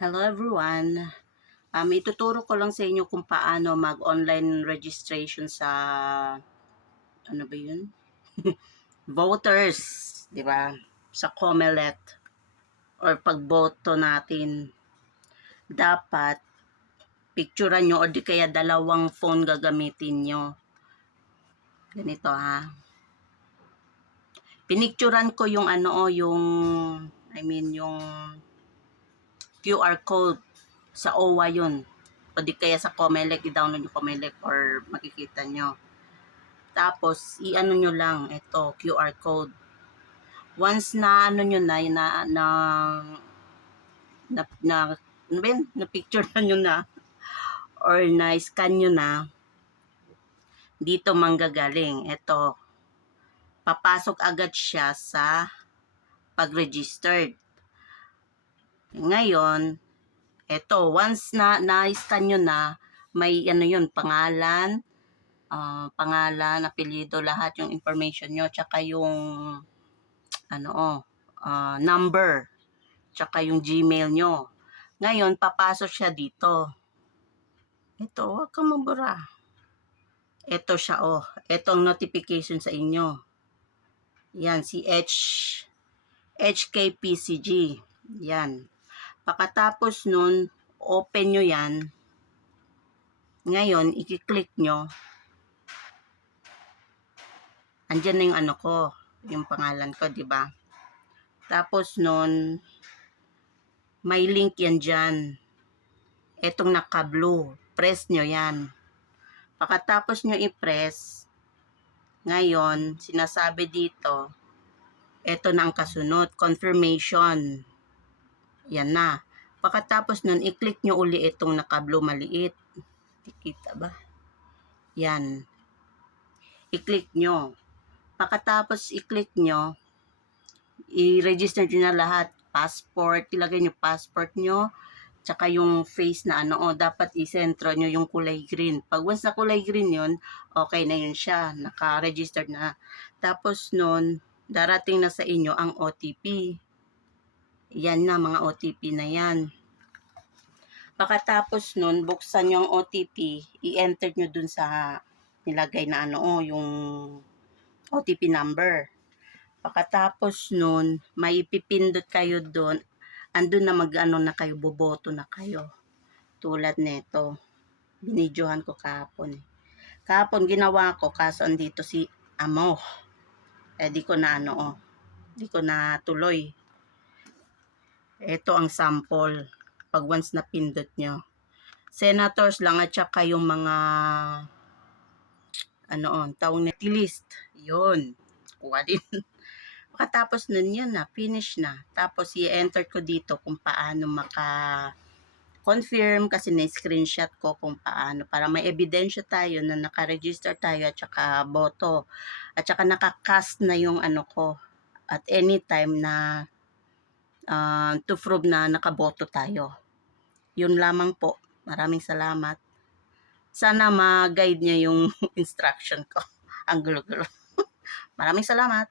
Hello everyone. Ituturo ko lang sa inyo kung paano mag-online registration sa ano ba 'yun? Voters, 'di ba? Sa COMELEC or pagboto natin. Dapat picturean nyo o di kaya dalawang phone gagamitin nyo. Ganito ha. Pinicturean ko yung yung QR code sa OWA yun. O di kaya sa COMELEC, i-download yung COMELEC or makikita nyo. Tapos, i-ano nyo lang, ito, QR code. Once na ano nyo na picture na nyo na, or na-scan nyo na, dito manggagaling. Ito, papasok agad siya sa pag-registered. Ngayon, ito, once na-scan nyo na, may ano yun, pangalan, apelyido, lahat yung information nyo, tsaka yung number, tsaka yung Gmail nyo. Ngayon, papasok siya dito. Ito, huwag kang mabura. Ito siya, Ito ang notification sa inyo. Yan, si HKPCG. Yan. Pagkatapos nun, open nyo yan. Ngayon, i-click nyo. Andyan na yung ano ko, yung pangalan ko, di ba? Tapos nun, may link yan dyan. Etong naka-blue. Press nyo yan. Pagkatapos nyo i-press, ngayon, sinasabi dito, eto na ang kasunod, confirmation. Yan na. Pagkatapos nun, i-click nyo uli itong naka-blue maliit. Kita ba? Yan. I-click nyo. Pagkatapos i-click nyo, i-register nyo na lahat. Passport, ilagay nyo passport nyo, tsaka yung face na dapat i-sentro nyo yung kulay green. Pag once na kulay green yun, okay na yun siya, naka-register na. Tapos nun, darating na sa inyo ang OTP. Yan na, mga OTP na yan. Pagkatapos nun, buksan nyo ang OTP, i-enter nyo dun sa nilagay na yung OTP number. Pagkatapos nun, may ipipindot kayo dun, andun na na kayo, boboto na kayo. Tulad nito, binidyohan ko kahapon. Kahapon ginawa ko, kaso andito si Amo. Di ko na di ko na tuloy. Ito ang sample. Pag once na pindot nyo. Senators lang at saka yung mga taong list. Yun. Kuha din. Pagkatapos nun yan na, finish na. Tapos i-enter ko dito kung paano confirm kasi na-screenshot ko kung paano para may ebidensya tayo na naka-register tayo at saka boto. At saka naka-cast na yung ko at any time na to prove na nakaboto tayo. Yun lamang po. Maraming salamat. Sana ma-guide niya yung instruction ko. Ang gulo-gulo. Maraming salamat.